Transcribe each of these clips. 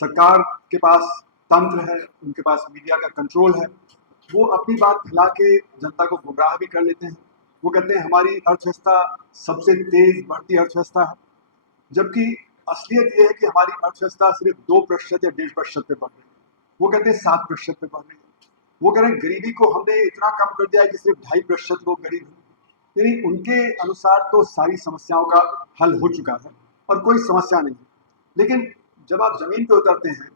सरकार के पास तंत्र है, उनके पास मीडिया का कंट्रोल है, वो अपनी बात फैला के जनता को गुमराह भी कर लेते हैं। वो कहते हैं हमारी अर्थव्यवस्था सबसे तेज बढ़ती अर्थव्यवस्था है, जबकि असलियत ये है कि हमारी अर्थव्यवस्था सिर्फ 2% या 1.5% पे बढ़ रही है। वो कहते हैं 7% पे बढ़ रही है। वो कह रहे हैं गरीबी को हमने इतना कम कर दिया है कि सिर्फ 2.5% लोग गरीब हैं। यानी उनके अनुसार तो सारी समस्याओं का हल हो चुका है और कोई समस्या नहीं। लेकिन जब आप जमीन पे उतरते हैं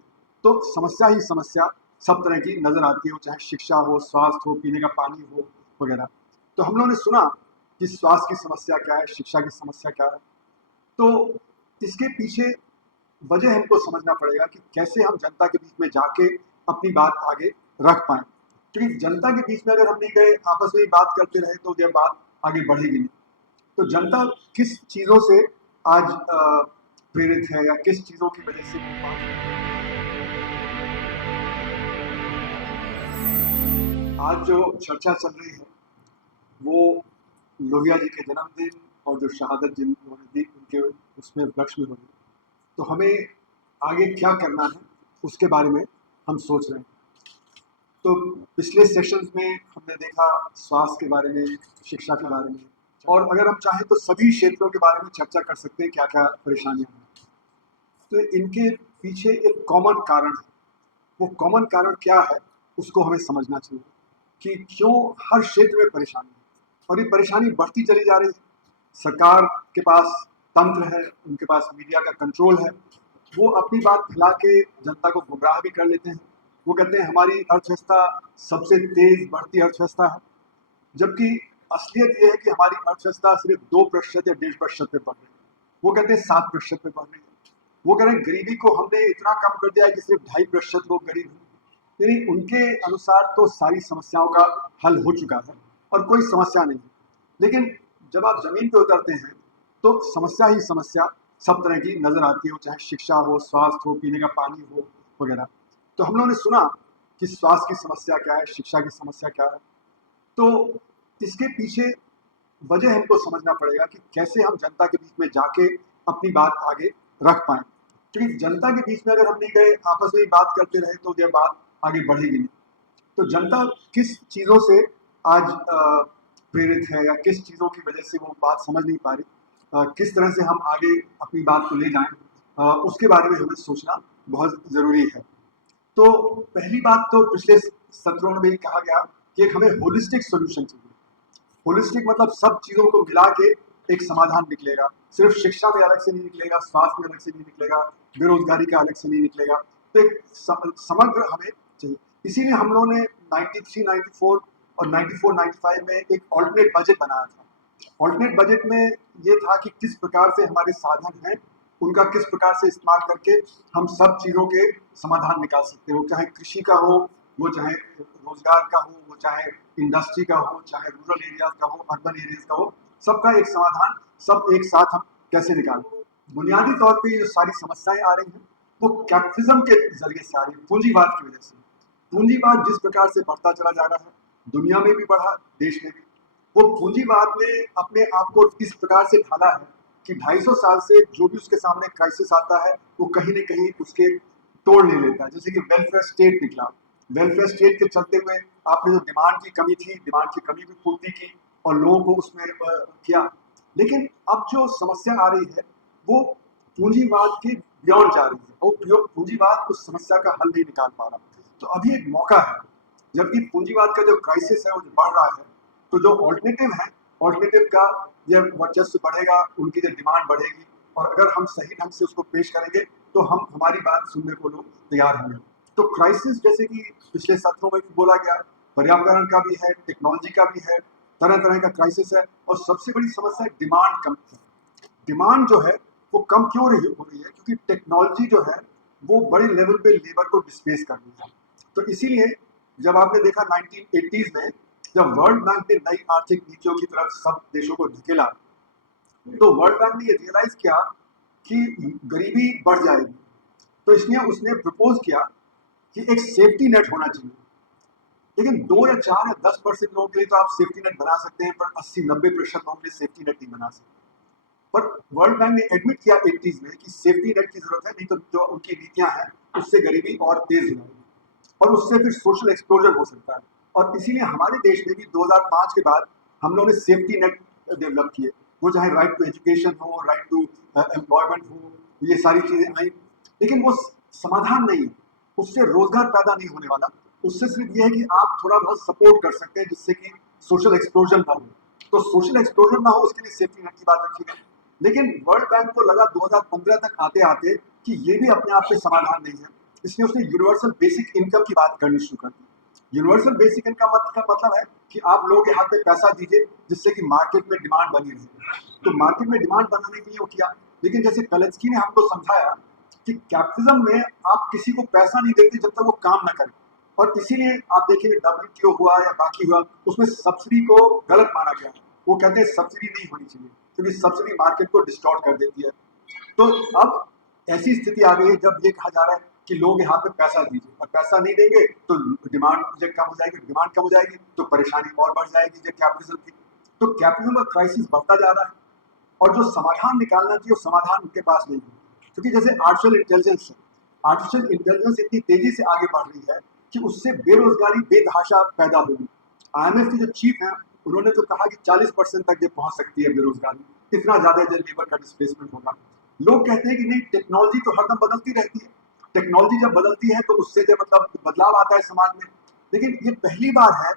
तो समस्या ही समस्या सब तरह की नजर आती है, वो चाहे शिक्षा हो, स्वास्थ्य हो, पीने का पानी हो वगैरह। तो हम लोगों ने सुना कि स्वास्थ्य की समस्या क्या है, शिक्षा की समस्या क्या है। तो इसके पीछे वजह हमको समझना पड़ेगा कि कैसे हम जनता के बीच में जाके अपनी बात आगे रख पाए, क्योंकि जनता के बीच में अगर हम नहीं गए, आपस में ही बात करते रहे तो यह बात आगे बढ़ेगी नहीं। तो जनता किस चीजों से आज प्रेरित है या किस चीजों की वजह से वो आज जो चर्चा चल रही है वो लोहिया जी के जन्मदिन और जो शहादत जिन उन्होंने दी उनके उसमें उपलक्ष्य में हो रही है। तो हमें आगे क्या करना है उसके बारे में हम सोच रहे हैं। तो पिछले सेशंस में हमने देखा स्वास्थ्य के बारे में, शिक्षा के बारे में, और अगर हम चाहें तो सभी क्षेत्रों के बारे में चर्चा कर सकते हैं क्या क्या परेशानियां हैं। तो इनके पीछे एक कॉमन कारण है। वो कॉमन कारण क्या है उसको हमें समझना चाहिए कि क्यों हर क्षेत्र में परेशानी है, और ये परेशानी बढ़ती चली जा रही है। सरकार के पास तंत्र है, उनके पास मीडिया का कंट्रोल है, वो अपनी बात फैला के जनता को गुमराह भी कर लेते हैं। वो कहते हैं हमारी अर्थव्यवस्था सबसे तेज बढ़ती अर्थव्यवस्था है, जबकि असलियत ये है कि हमारी अर्थव्यवस्था सिर्फ 2% या 1.5% पे बढ़ रही है। वो कहते हैं 7% पे बढ़ रही है। वो कह रहे हैं गरीबी को हमने इतना कम कर दिया है कि सिर्फ 2.5% लोग गरीब हैं। यानी उनके अनुसार तो सारी समस्याओं का हल हो चुका है और कोई समस्या नहीं। लेकिन जब आप जमीन पे उतरते हैं तो समस्या ही समस्या सब तरह की नजर आती है, वो चाहे शिक्षा हो, स्वास्थ्य हो, पीने का पानी हो वगैरह। तो हम लोगों ने सुना कि स्वास्थ्य की समस्या क्या है, शिक्षा की समस्या क्या है। तो इसके पीछे वजह हमको समझना पड़ेगा कि कैसे हम जनता के बीच में जाके अपनी बात आगे रख पाए, क्योंकि जनता के बीच में अगर हम नहीं गए, आपस में ही बात करते रहे तो यह बात आगे बढ़ेगी नहीं। तो जनता किस चीज़ों से आज प्रेरित है या किस चीज़ों की वजह से वो बात समझ नहीं पा रही, किस तरह से हम आगे अपनी बात को ले जाएं, उसके बारे में हमें सोचना बहुत ज़रूरी है। तो पहली बात तो पिछले सत्रों में भी कहा गया कि एक हमें होलिस्टिक सोल्यूशन चाहिए। होलिस्टिक मतलब सब चीज़ों को मिला के एक समाधान निकलेगा। सिर्फ शिक्षा में अलग से नहीं निकलेगा, स्वास्थ्य में अलग से नहीं निकलेगा, बेरोजगारी का अलग से नहीं निकलेगा। तो एक समग्र हमें चाहिए। इसीलिए हम लोगों ने 93, 94 और 94, 95 में एक ऑल्टरनेट बजट बनाया था। ऑल्टरनेट बजट में ये था कि किस प्रकार से हमारे साधन हैं उनका किस प्रकार से इस्तेमाल करके हम सब चीज़ों के समाधान निकाल सकते हैं। वो चाहे कृषि का हो, वो चाहे रोजगार का हो, वो चाहे इंडस्ट्री का हो, चाहे रूरल एरियाज का हो, अर्बन एरियाज का हो, सबका एक समाधान सब एक साथ हम कैसे निकालें। बुनियादी तौर पे जो सारी समस्याएं आ रही हैं वो कैपिटलिज्म के जरिए से आ रही है, पूंजीवाद की वजह से। पूंजीवाद जिस प्रकार से बढ़ता चला जा रहा है, दुनिया में भी बढ़ा, देश में भी, वो पूंजीवाद ने अपने आप को इस प्रकार से ढाला है कि 250 साल से जो भी उसके सामने क्राइसिस आता है वो कहीं न कहीं उसके तोड़ ले लेता है। जैसे कि वेलफेयर स्टेट निकला, वेलफेयर स्टेट के चलते हुए आपने जो डिमांड की कमी थी, डिमांड की कमी भी पूर्ति की और लोगों को उसमें किया। लेकिन अब जो समस्या आ रही है वो पूंजीवाद के बियॉन्ड जा रही है और पूंजीवाद उस समस्या का हल नहीं निकाल पा रहा। तो अभी एक मौका है, जबकि पूंजीवाद का जो क्राइसिस है वो बढ़ रहा है, तो जो ऑल्टरनेटिव है, ऑल्टरनेटिव का जब वर्चस्व बढ़ेगा, उनकी जो डिमांड बढ़ेगी और अगर हम सही ढंग से उसको पेश करेंगे तो हम हमारी बात सुनने को लोग तैयार होंगे। तो क्राइसिस जैसे कि पिछले सत्रों में भी बोला गया, पर्यावरण का भी है, टेक्नोलॉजी का भी है, तरह तरह का क्राइसिस है। और सबसे बड़ी समस्या डिमांड कम है। डिमांड जो है वो कम क्यों हो रही है, क्योंकि टेक्नोलॉजी जो है वो बड़े लेवल पे लेबर को डिस्प्लेस कर रही है। तो इसीलिए जब आपने देखा 1980s में जब वर्ल्ड बैंक ने नई आर्थिक नीतियों की तरफ सब देशों को धकेला, तो वर्ल्ड बैंक ने ये रियलाइज किया कि गरीबी बढ़ जाएगी। तो इसलिए उसने प्रपोज किया कि एक सेफ्टी नेट होना चाहिए। लेकिन 2 या 4 या 10% लोगों के लिए तो आप सेफ्टी नेट बना सकते हैं, पर 80-90% लोगों के लिए सेफ्टी नेट नहीं बना सकते। पर वर्ल्ड बैंक ने एडमिट किया 80s में कि सेफ्टी नेट की जरूरत है, नहीं तो जो उनकी नीतियां हैं उससे गरीबी और तेज हो जाएगी और उससे फिर सोशल एक्सप्लोजर हो सकता है। और इसीलिए हमारे देश में भी 2005 के बाद हम लोगों ने सेफ्टी नेट डेवलप किए, वो चाहे राइट टू एजुकेशन हो, राइट टू एम्प्लॉयमेंट हो, ये सारी चीजें आई। लेकिन वो समाधान नहीं है, उससे रोजगार पैदा नहीं होने वाला। उससे सिर्फ ये है कि आप थोड़ा बहुत सपोर्ट कर सकते हैं जिससे कि सोशल एक्सप्लोजन ना हो। तो सोशल एक्सप्लोजन ना हो उसके लिए सेफ्टी नेट की बात रखी गई। लेकिन वर्ल्ड बैंक को लगा 2015 तक आते आते कि ये भी अपने आप में समाधान नहीं है, इसलिए उसने यूनिवर्सल बेसिक इनकम की बात करनी शुरू कर दी। यूनिवर्सल बेसिक इनकम का मतलब है कि आप लोगों के हाथ में पैसा दीजिए जिससे कि मार्केट में डिमांड बनी रहे। तो मार्केट में डिमांड बनाने के लिए वो किया, लेकिन जैसे कलेस्की ने हमको समझाया कि कैपिटलिज्म में आप किसी को पैसा नहीं देते जब तक वो काम ना करे। और इसीलिए आप देखिए WTO हुआ या बाकी हुआ, उसमें सब्सिडी को गलत माना गया। वो कहते हैं सब्सिडी नहीं होनी चाहिए क्योंकि सब्सिडी मार्केट को डिस्टॉर्ट कर देती है। तो अब ऐसी स्थिति आ गई है जब ये कहा जा रहा है कि लोग यहाँ पे पैसा दीजिए, और पैसा नहीं देंगे तो डिमांड जब कम हो जाएगी, डिमांड कम हो जाएगी तो परेशानी और बढ़ जाएगी जब कैपिटलिज्म की। तो कैपिटलिज्म का क्राइसिस बढ़ता जा रहा है और जो समाधान निकालना चाहिए वो समाधान उनके पास नहीं है। क्योंकि जैसे आर्टिफिशियल इंटेलिजेंस है, आर्टिफिशियल इंटेलिजेंस इतनी तेजी से आगे बढ़ रही है कि उससे बेरोजगारी बेतहाशा पैदा होगी। IMF के जो चीफ हैं उन्होंने तो कहा कि 40% तक ये पहुंच सकती है बेरोजगारी, इतना ज्यादा जो लेबर का डिस्प्लेसमेंट होगा। लोग कहते हैं कि नहीं, टेक्नोलॉजी तो हरदम बदलती रहती है, टेक्नोलॉजी जब बदलती है तो उससे जो मतलब बदलाव आता है समाज में। लेकिन ये पहली बार है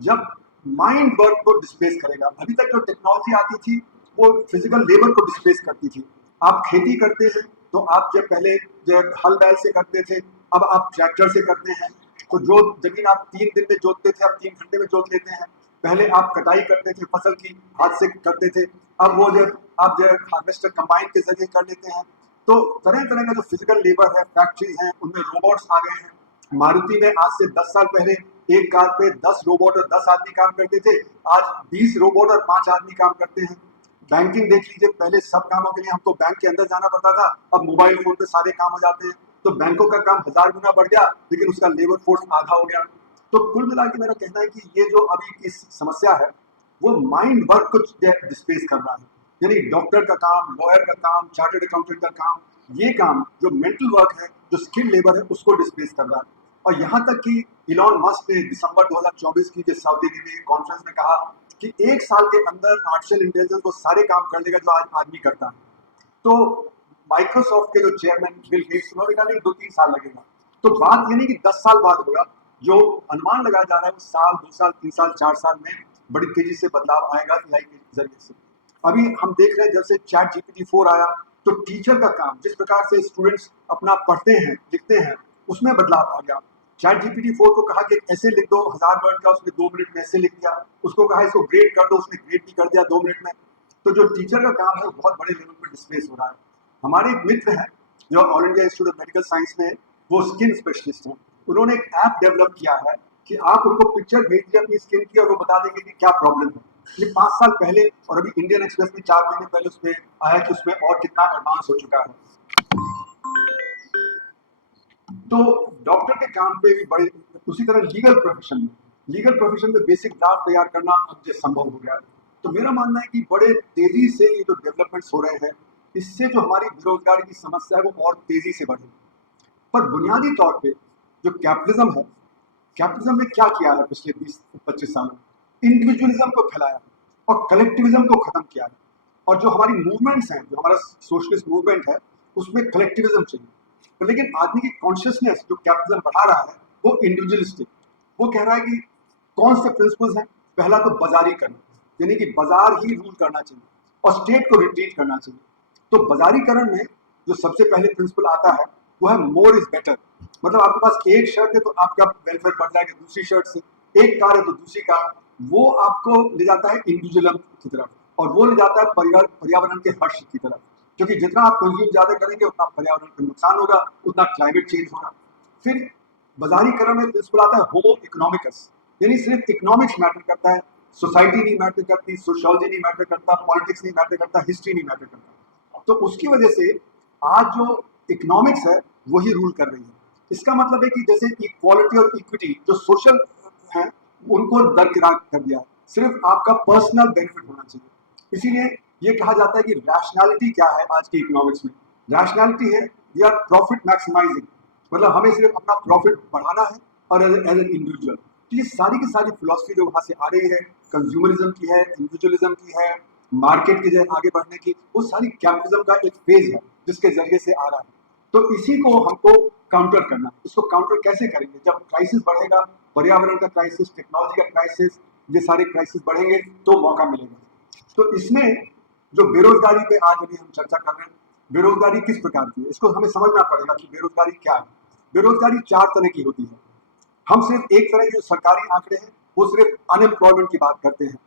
जब माइंड वर्क को डिस्प्लेस करेगा। अभी तक जो टेक्नोलॉजी आती थी वो फिजिकल लेबर को डिस्प्लेस करती थी। आप खेती करते हैं तो आप जब पहले जब हल बैल से करते थे, अब आप ट्रैक्टर से करते हैं। तो जो जमीन आप 3 दिन में जोतते थे, अब 3 घंटे में जोत लेते हैं। पहले आप कटाई करते थे फसल की, हाथ से करते थे, अब वो जब आप जो हार्वेस्टर कंबाइन के जरिए कर लेते हैं। तो तरह तरह का जो फिजिकल लेबर है, फैक्ट्रीज हैं, उनमें रोबोट्स आ गए हैं। मारुति में आज से 10 साल पहले एक कार पे 10 रोबोट और 10 आदमी काम करते थे, आज 20 रोबोट और 5 आदमी काम करते हैं। बैंकिंग देख लीजिए, पहले सब कामों के लिए हमको बैंक के अंदर जाना पड़ता था, अब मोबाइल फोन पे सारे काम हो जाते हैं। तो बैंकों का काम 1000 गुना बढ़ गया, लेकिन उसका लेबर फोर्स आधा हो गया। तो कुल मिला के मेरा कहना है कि ये जो अभी की समस्या है वो माइंड वर्क को डिस्प्लेस कर रहा है। यानी डॉक्टर का काम, लॉयर का काम, चार्टर्ड अकाउंटेंट का काम, ये काम जो मेंटल वर्क है, जो स्किल लेबर है, उसको डिस्प्लेस कर रहा है। और यहाँ तक कि इलॉन मस्क ने दिसंबर 2024 की जो सऊदी अरब कॉन्फ्रेंस में कहा कि 1 साल के अंदर आर्टिफिशियल इंटेलिजेंस वो सारे काम कर लेगा जो आज आदमी करता है। तो माइक्रोसॉफ्ट के जो चेयरमैन बिल गेट्स, उन्होंने कहा नहीं 2-3 साल लगेगा। तो बात ये नहीं कि 10 साल बाद होगा, जो अनुमान लगाया जा रहा है वो साल, 2 साल, 3 साल, 4 साल में बड़ी तेजी से बदलाव आएगा AI के जरिए से। अभी हम देख रहे हैं जब से ChatGPT 4 आया तो टीचर का काम, जिस प्रकार से स्टूडेंट्स अपना पढ़ते हैं, लिखते हैं, उसमें बदलाव आ गया। ChatGPT 4 को कहा कि एक ऐसे लिख दो 1000 वर्ड का, उसने 2 मिनट में ऐसे लिख दिया। उसको कहा इसको ग्रेड कर दो, उसने ग्रेड भी कर दिया 2 मिनट में। तो जो टीचर का काम है वो बहुत बड़े लेवल पर डिस्प्लेस हो रहा है। हमारे एक मित्र हैं जो all India institute of medical science में, वो स्किन स्पेशलिस्ट हैं। उन्होंने एक ऐप डेवलप किया है कि आप उनको पिक्चर भेज दिए अपनी स्किन की और वो बता देंगे कि क्या प्रॉब्लम है। ये 5 साल पहले, और अभी इंडियन एक्सप्रेस में 4 महीने पहले उसमें आया कि उसमें और कितना एडवांस हो चुका है। तो डॉक्टर के काम पे भी बड़े, उसी तरह लीगल प्रोफेशन में बेसिक ड्राफ्ट तैयार करना अब संभव हो गया है। तो मेरा मानना है कि बड़े तेजी से ये जो डेवलपमेंट्स हो रहे हैं, इससे जो हमारी बेरोजगारी की समस्या है वो और तेजी से बढ़ेगी। पर बुनियादी तौर पे जो कैपिटलिज्म है, कैपिटलिज्म ने क्या किया है पिछले 20-25 सालों में? इंडिविजुअलिज्म को फैलाया और कलेक्टिविज्म को खत्म किया है। और जो हमारी मूवमेंट्स हैं, जो हमारा सोशलिस्ट मूवमेंट है, उसमें कलेक्टिविज्म चाहिए। तो लेकिन आदमी की कॉन्शियसनेस जो कैपिटलिज्म बढ़ा रहा है वो इंडिविजुअलिस्टिक, वो कह रहा है कि कौन से प्रिंसिपल्स हैं। पहला तो बाजारीकरण, यानी कि बाजार ही रूल करना चाहिए और स्टेट को रिट्रीट करना चाहिए। तो बाजारीकरण में जो सबसे पहले प्रिंसिपल आता है वो है मोर इज बेटर। मतलब आपके पास एक शर्ट है तो आपका वेलफेयर बढ़ जाएगा दूसरी शर्ट से, एक कार है तो दूसरी कार। वो आपको ले जाता है इंडिविजुअलिज्म की तरफ, और वो ले जाता है पर्यावरण के हर्ष की तरफ। क्योंकि जितना आप कंज्यूम ज्यादा करेंगे उतना पर्यावरण को नुकसान होगा, उतना क्लाइमेट चेंज होगा। फिर बाजारीकरण में प्रिंसिपल आता है होमो इकोनॉमिकस, यानी सिर्फ इकोनॉमिक्स मैटर करता है, सोसाइटी नहीं मैटर करती, सोशियोलॉजी नहीं मैटर करता, पॉलिटिक्स नहीं मैटर करता, हिस्ट्री नहीं मैटर करता। तो उसकी वजह से आज जो इकोनॉमिक्स है वही रूल कर रही है। इसका मतलब है कि जैसे इक्वालिटी और इक्विटी जो सोशल है उनको दरकिरार कर दिया, सिर्फ आपका पर्सनल बेनिफिट होना चाहिए। इसीलिए ये कहा जाता है कि रैशनैलिटी क्या है आज की इकोनॉमिक्स में? रैशनैलिटी है वी आर प्रॉफिट मैक्सिमाइजिंग, मतलब हमें सिर्फ अपना प्रॉफिट बढ़ाना है और एज एन इंडिविजुअल। तो ये सारी की सारी फिलॉसफी जो वहाँ से आ रही है, कंज्यूमरिज्म की है, इंडिविजुअलिज्म की है, मार्केट के जो आगे बढ़ने की, वो सारी कैपिटलिज्म का एक फेज है जिसके जरिए से आ रहा है। तो इसी को हमको काउंटर करना। इसको काउंटर कैसे करेंगे? जब क्राइसिस बढ़ेगा, पर्यावरण का क्राइसिस, टेक्नोलॉजी का क्राइसिस, ये सारे क्राइसिस बढ़ेंगे तो मौका मिलेगा। तो इसमें जो बेरोजगारी पे आज अभी हम चर्चा कर रहे हैं, बेरोजगारी किस प्रकार की है, इसको हमें समझना पड़ेगा कि बेरोजगारी क्या है। बेरोजगारी चार तरह की होती है। हम सिर्फ एक तरह के जो सरकारी आंकड़े हैं वो सिर्फ अनएम्प्लॉयमेंट की बात करते हैं,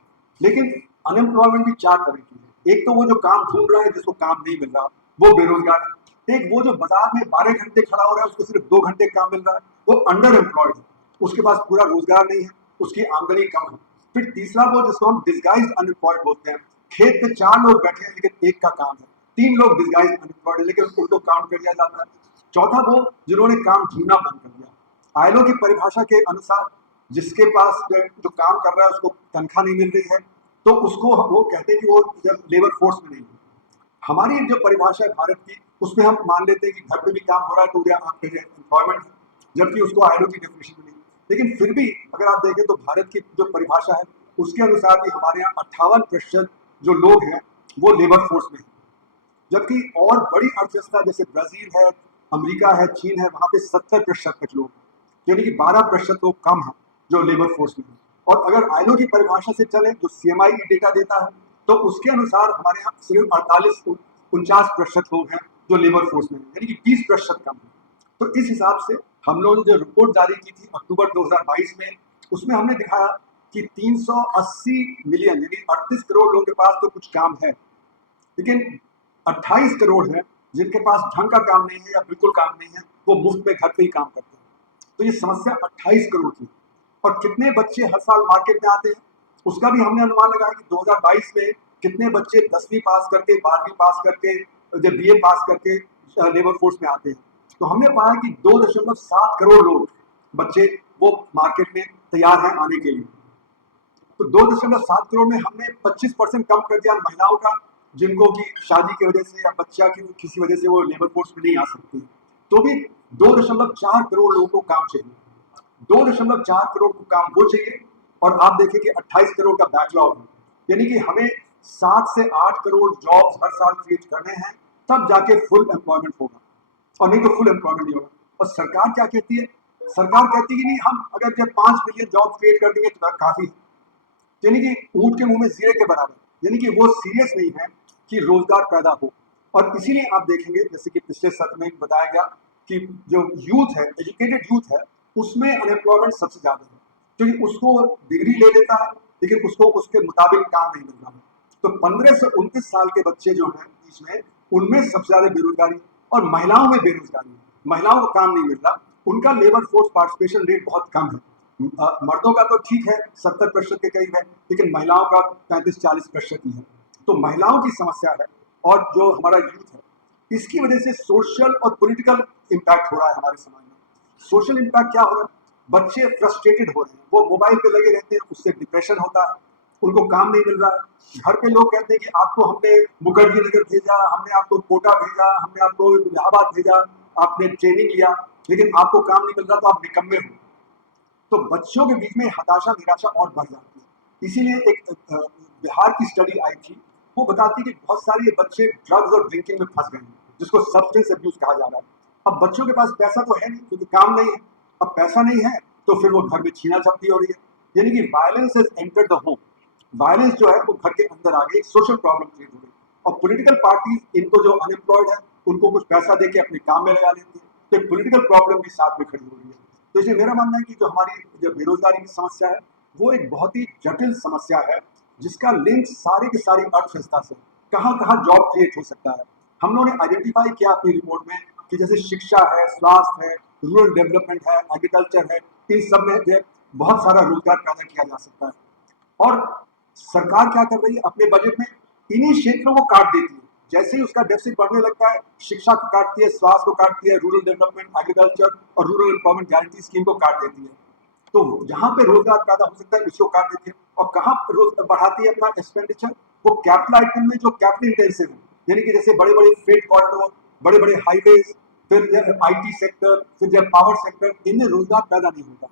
लेकिन अनएम्प्लॉयमेंट भी चार तरह की है। एक तो वो जो काम ढूंढ रहा है जिसको काम नहीं मिल रहा, वो बेरोजगार है। एक वो जो बाजार में 12 घंटे खड़ा हो रहा है, उसको सिर्फ 2 घंटे काम मिल रहा है, वो अंडर एम्प्लॉयड है, उसके पास पूरा रोजगार नहीं है, उसकी आमदनी कम है। फिर तीसरा वो जिसको हम डिस्गाइज्ड अनएम्प्लॉयड बोलते हैं, खेत पे 4 लोग बैठे हैं लेकिन एक का काम है, 3 लोग डिस्गाइज्ड अनएम्प्लॉयड है लेकिन उनको काउंट कर लिया जाता है। चौथा वो जिन्होंने काम ढूंढना बंद कर दिया। आईएलओ की परिभाषा के अनुसार जिसके पास जो काम कर रहा है उसको तनख्वाह नहीं मिल रही है, तो उसको वो कहते हैं कि वो जब लेबर फोर्स में नहीं है। हमारी जो परिभाषा है भारत की, उसमें हम मान लेते हैं कि घर पे भी काम हो रहा है तो आपके एम्प्लॉयमेंट है, जबकि उसको आईएलओ की डेफिनेशन में नहीं। लेकिन फिर भी अगर आप देखें तो भारत की जो परिभाषा है उसके अनुसार भी हमारे यहाँ 58% जो लोग हैं वो लेबर फोर्स में है। जबकि और बड़ी अर्थव्यवस्था जैसे ब्राजील है, अमेरिका है, चीन है, वहां पे 70% तक लोग, यानी कि 12% लोग कम हैं जो लेबर फोर्स में है। और अगर आईएलओ की परिभाषा से चले जो सीएमआई डेटा देता है, तो उसके अनुसार हमारे यहाँ सिर्फ 48-49% लोग हैं जो लेबर फोर्स में है, यानी कि 20% कम है। तो इस हिसाब से हम लोगों ने जो रिपोर्ट जारी की थी अक्टूबर 2022 में, उसमें हमने दिखाया कि 380 मिलियन यानी 38 करोड़ लोगों के पास तो कुछ काम है, लेकिन 28 करोड़ हैं जिनके पास ढंग का काम नहीं है या बिल्कुल काम नहीं है, वो मुफ्त में घर पे ही काम करते हैं। तो ये समस्या 28 करोड़ की। और कितने बच्चे हर साल मार्केट में आते हैं उसका भी हमने अनुमान लगाया कि 2022 में कितने बच्चे 10वीं पास करके, 12वीं पास करके, जब बीए पास करके लेबर फोर्स में आते हैं। तो हमने पाया कि 2.7 करोड़ लोग बच्चे वो मार्केट में तैयार हैं आने के लिए। तो 2.7 करोड़ में हमने 25% कम कर दिया महिलाओं का, जिनको की शादी की वजह से या बच्चा की किसी वजह से वो लेबर फोर्स में नहीं आ सकती, तो भी 2.4 करोड़ लोगों को काम चाहिए। 2.4 करोड़ को काम वो चाहिए, और आप देखिए कि 28 करोड़ का बैकलॉग है, यानी कि हमें 7 से 8 करोड़ जॉब्स हर साल क्रिएट करने हैं, तब जाके फुल एम्प्लॉयमेंट होगा, और नहीं तो फुल एम्प्लॉयमेंट नहीं होगा। और सरकार क्या कहती है? सरकार कहती है कि नहीं, हम अगर जब 5 मिलियन जॉब क्रिएट कर देंगे तो काफी है, यानी कि ऊंट के मुंह में जीरे के बराबर, यानी कि वो सीरियस नहीं है कि रोजगार पैदा हो। और इसीलिए आप देखेंगे जैसे कि पिछले सत्र में बताया गया कि जो यूथ है, एजुकेटेड यूथ है, उसमें अनएम्प्लॉयमेंट सबसे ज्यादा है, क्योंकि उसको डिग्री ले लेता है लेकिन उसको उसके मुताबिक काम नहीं मिल रहा है। तो 15 से 29 साल के बच्चे जो हैं बीच में, उनमें सबसे ज्यादा बेरोजगारी, और महिलाओं में बेरोजगारी है, महिलाओं को काम नहीं मिल रहा, उनका लेबर फोर्स पार्टिसिपेशन रेट बहुत कम है। मर्दों का तो ठीक है 70% के करीब है, लेकिन महिलाओं का 35-40% ही है। तो महिलाओं की समस्या है, और जो हमारा यूथ है, इसकी वजह से सोशल और पॉलिटिकल इम्पैक्ट हो रहा है हमारे समाज में। सोशल इम्पैक्ट क्या हो रहा है? बच्चे फ्रस्ट्रेटेड हो रहे हैं, वो मोबाइल पे लगे रहते हैं, उससे डिप्रेशन होता है, उनको काम नहीं मिल रहा है। घर पे लोग कहते हैं कि आपको हमने मुखर्जी नगर भेजा, हमने आपको कोटा भेजा, हमने आपको इलाहाबाद भेजा, आपने ट्रेनिंग लिया, लेकिन आपको काम नहीं मिल रहा, तो आप निकम्मे हो। तो बच्चों के बीच में हताशा, निराशा और बढ़ जाती है। इसीलिए एक बिहार की स्टडी आई थी, वो बताती है कि बहुत सारे बच्चे ड्रग्स और ड्रिंकिंग में फंस गए हैं, जिसको सब्सटेंस अब्यूज कहा जा रहा है। अब बच्चों के पास पैसा तो है नहीं क्योंकि काम नहीं है, अब पैसा नहीं है तो फिर वो घर में छीना झपटी हो रही है, यानी कि violence has entered the home. Violence जो है वो घर के अंदर आ गई, एक सोशल प्रॉब्लम क्रिएट हो गई। और पॉलिटिकल पार्टीज इनको जो अनएम्प्लॉयड है उनको कुछ पैसा देके अपने काम में लगा लेती है, तो एक पॉलिटिकल प्रॉब्लम भी साथ में खड़ी हो रही है। तो इसलिए मेरा मानना है कि जो हमारी जो बेरोजगारी की समस्या है वो एक बहुत ही जटिल समस्या है, जिसका लिंक सारे के सारी अर्थव्यवस्था से, कहाँ कहाँ जॉब क्रिएट हो सकता है। हम लोगों ने आइडेंटिफाई किया अपनी रिपोर्ट में कि जैसे शिक्षा है, स्वास्थ्य है, रूरल डेवलपमेंट है, एग्रीकल्चर है, इन सब में जो है बहुत सारा रोजगार पैदा किया जा सकता है। और सरकार क्या कर रही है? अपने बजट में इन्हीं क्षेत्रों को काट देती है। जैसे ही उसका डेफिसिट बढ़ने लगता है, शिक्षा को काटती है, स्वास्थ्य को काटती है, रूरल डेवलपमेंट, एग्रीकल्चर और रूरल एम्प्लॉयमेंट गारंटी स्कीम को काट देती है। तो जहां पे रोजगार पैदा हो सकता है उसको काट देती है, और कहां बढ़ाती है अपना एक्सपेंडिचर? वो कैपिटल आइटम में जो कैपिटल इंटेंसिव है, यानी कि जैसे बड़े बड़े फ्रेट कॉरिडोर, बड़े बड़े हाईवेज, फिर आईटी सेक्टर, फिर जब पावर सेक्टर, इनमें रोजगार पैदा नहीं होता।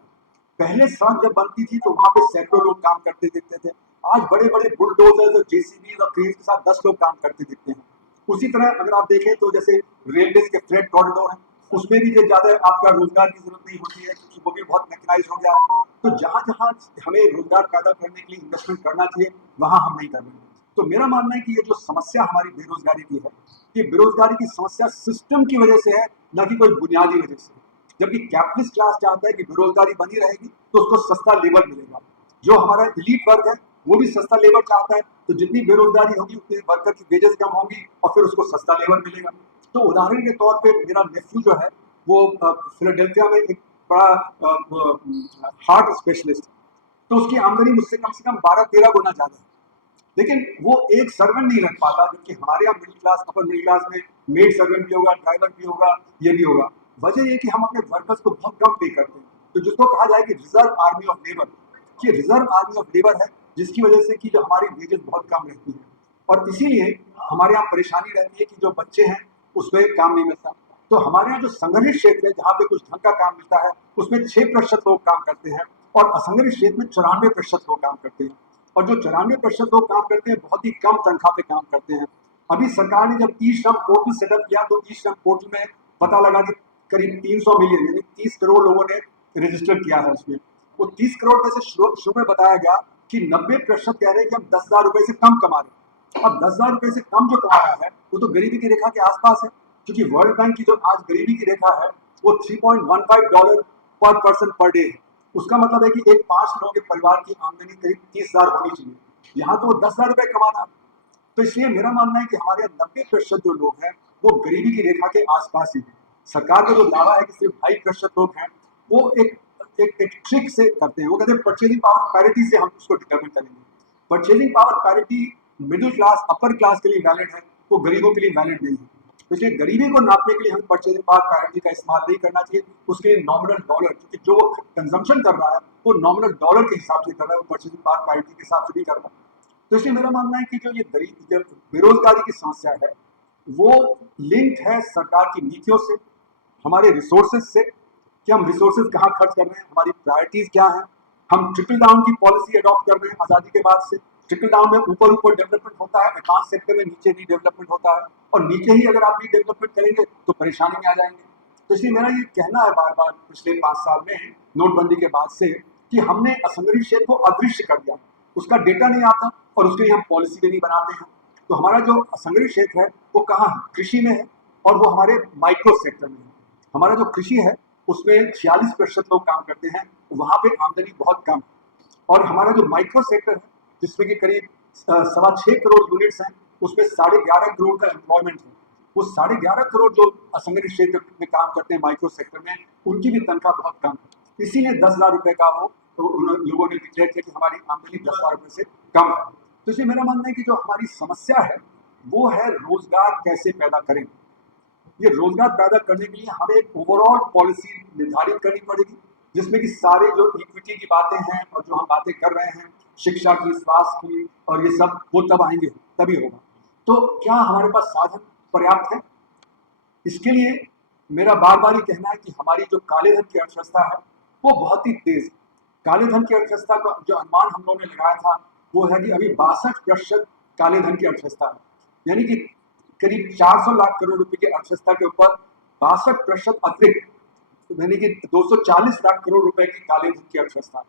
पहले सड़क जब बनती थी तो वहां पे सैकड़ों लोग काम करते दिखते थे। आज बड़े बड़े बुलडोजर और जेसीबी और क्रेन के साथ 10 लोग काम करते दिखते हैं। उसी तरह अगर आप देखें तो जैसे रेलवे के फ्रेट कॉरिडोर है, उसमें भी जो ज्यादा आपका रोजगार की जरूरत नहीं होती है क्योंकि वो भी बहुत मैकेनाइज हो गया है। तो जहां जहां हमें रोजगार पैदा करने के लिए इन्वेस्टमेंट करना चाहिए वहां हम नहीं कर रहे हैं। तो मेरा मानना है कि ये जो समस्या हमारी बेरोजगारी की है, ये बेरोजगारी की समस्या सिस्टम की वजह से है, न कि कोई बुनियादी वजह से। जबकि कैपिटलिस्ट क्लास चाहता है कि बेरोजगारी बनी रहेगी तो उसको सस्ता लेबर मिलेगा। जो हमारा इलीट वर्ग है वो भी सस्ता लेबर चाहता है, तो जितनी बेरोजगारी होगी उतनी वर्कर की वेजेस कम होंगी और फिर उसको सस्ता लेबर मिलेगा। तो उदाहरण के तौर पे मेरा नेफ्यू जो है वो फिलाडेल्फिया में एक बड़ा हार्ट स्पेशलिस्ट, तो उसकी आमदनी मुझसे कम से कम 12-13 गुना ज्यादा है, लेकिन वो एक सर्वेंट नहीं रख पाता। जबकि हमारे यहाँ middle class, upper middle class में मेड सर्वेंट भी होगा, ड्राइवर भी होगा, ये भी होगा। वजह ये कि हम अपने वर्कर्स को बहुत कम पे करते हैं। तो जिसको कहा जाए कि रिजर्व आर्मी ऑफ लेबर, ये रिजर्व आर्मी ऑफ लेबर है, जिसकी वजह से कि जो हमारी वेजेस बहुत कम रहती है और इसीलिए हमारे यहाँ परेशानी रहती है कि जो बच्चे हैं उसमें काम नहीं मिलता। तो हमारे यहाँ जो संगठित क्षेत्र है जहाँ पे कुछ ढंग का काम मिलता है उसमें 6% लोग काम करते हैं और असंगठित क्षेत्र में 94% लोग काम करते हैं। और जो 94% लोग काम करते हैं बहुत ही कम तनख्वाह पे काम करते हैं। अभी सरकार ने जब ई श्रम पोर्टल सेटअप किया तो ई श्रम पोर्टल में पता लगा कि करीब 300 मिलियन यानी 30 करोड़ लोगों ने रजिस्टर किया है उसमें। वो 30 करोड़ में से शुरू में बताया गया कि 90% कह रहे हैं कि हम 10,000 रुपए से कम कमा रहे हैं। अब 10,000 रुपए से कम जो कमा रहा है वो तो गरीबी की रेखा के आसपास है, क्योंकि वर्ल्ड बैंक की जो आज गरीबी की रेखा है वो $3.15 पर पर्सन पर डे है। उसका मतलब है कि एक 5 लोगों के परिवार की आमदनी करीब 30,000 होनी चाहिए, यहाँ तो वो 10,000 रुपए कमा रहा है। तो इसलिए मेरा मानना है कि हमारे 90% जो लोग हैं वो गरीबी की रेखा के आसपास ही है। सरकार का जो दावा है कि सिर्फ 2.5% लोग हैं, वो एक ट्रिक से करते हैं। वो कहते हैं परचेजिंग पावर पैरिटी से हम उसको डिटरमिन करेंगे। Purchasing power parity middle class, upper class के लिए वैलिड है, वो गरीबों के लिए वैलिड नहीं है। तो इसलिए गरीबी को नापने के लिए हम परचेजिंग पावर पैरिटी का इस्तेमाल नहीं करना चाहिए। उसके लिए नॉमिनल डॉलर, क्योंकि जो वो कंजम्पशन कर रहा है वो नॉमिनल डॉलर के हिसाब से कर रहा है, वो परचेजिंग पावर पैरिटी के हिसाब से नहीं कर रहा। तो इसलिए मेरा मानना है कि जो ये बेरोजगारी की समस्या है वो लिंक है सरकार की नीतियों से, हमारे रिसोर्सेज से, कि हम रिसोर्सेज कहाँ खर्च कर रहे हैं, हमारी प्रायोरिटीज क्या है। हम ट्रिकल डाउन की पॉलिसी अडॉप्ट कर रहे हैं आज़ादी के बाद से। ट्रिकल डाउन में ऊपर ऊपर डेवलपमेंट होता है, एडवांस सेक्टर में नीचे नहीं डेवलपमेंट होता है, और नीचे ही अगर आप नहीं डेवलपमेंट करेंगे तो परेशानी में आ जाएंगे। तो इसलिए मेरा ये कहना है बार बार पिछले 5 साल में नोटबंदी के बाद से कि हमने असंगठित क्षेत्र को अदृश्य कर दिया, उसका डेटा नहीं आता और उसके लिए हम पॉलिसी भी नहीं बनाते हैं। तो हमारा जो असंगठित क्षेत्र है वो कहाँ है? कृषि में है, और वो हमारे माइक्रो सेक्टर में है। हमारा जो कृषि है उसमें 46% लोग काम करते हैं, वहां पे आमदनी बहुत कम है। और हमारा जो माइक्रो सेक्टर है जिसमें कि करीब 6.25 करोड़ यूनिट्स हैं, उसमें 11.5 करोड़ का एम्प्लॉयमेंट है। वो 11.5 करोड़ जो असंगठित क्षेत्र में काम करते हैं माइक्रो सेक्टर में, उनकी भी तनख्वाह बहुत कम है। इसीलिए 10,000 रुपए का वो तो उन लोगों ने डिक्लेयर किया कि हमारी आमदनी 10,000 रुपए से कम है। तो इसलिए मेरा मानना है कि जो हमारी समस्या है वो है रोजगार कैसे पैदा करें। ये रोजगार पैदा करने के लिए हमें एक ओवरऑल पॉलिसी निर्धारित करनी पड़ेगी, जिसमें कि सारे जो इक्विटी की बातें हैं और जो हम बातें कर रहे हैं, शिक्षा की, स्वास्थ्य की, और ये सब वो तब आएंगे, तभी होगा। तो क्या हमारे पास साधन पर्याप्त है? इसके लिए मेरा बार बार ये कहना है कि हमारी जो काले धन की अर्थव्यवस्था है वो बहुत ही तेज है। काले धन की अर्थव्यवस्था का जो अनुमान हम लोगों ने लगाया था वो है कि अभी 62% काले धन की अर्थव्यवस्था है, यानी कि करीब 400 लाख करोड़ रुपए की अर्थव्यवस्था के ऊपर 62% अतिरिक्त, यानी कि 240 लाख करोड़ रुपए की काले धन की अर्थव्यवस्था।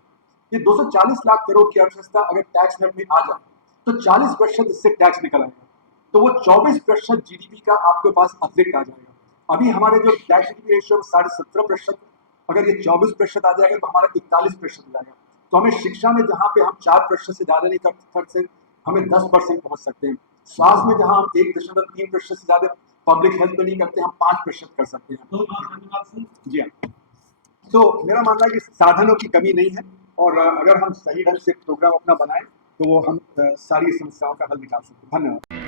ये 240 लाख करोड़ की अर्थव्यवस्था अगर टैक्स नेट में आ जाए तो 40% इससे टैक्स निकल आएगा, तो वो 24% जीडीपी का आपके पास अतिरिक्त आ जाएगा। अभी हमारे जो टैक्स जीडीपी रेशियो 17.5%, अगर ये 24% आ जाएगा तो हमारा 41% हो जाएगा। तो हमें शिक्षा में जहाँ पे हम 4% से ज्यादा नहीं कर सकते, हमें 10% पहुंच सकते हैं। स्वास्थ्य में जहाँ हम 1.3% से ज्यादा पब्लिक हेल्थ पे नहीं करते, हम 5% कर सकते हैं। जी हाँ, तो मेरा मानना है कि साधनों की कमी नहीं है, और अगर हम सही ढंग से प्रोग्राम अपना बनाएं तो वो हम सारी समस्याओं का हल निकाल सकते हैं। धन्यवाद।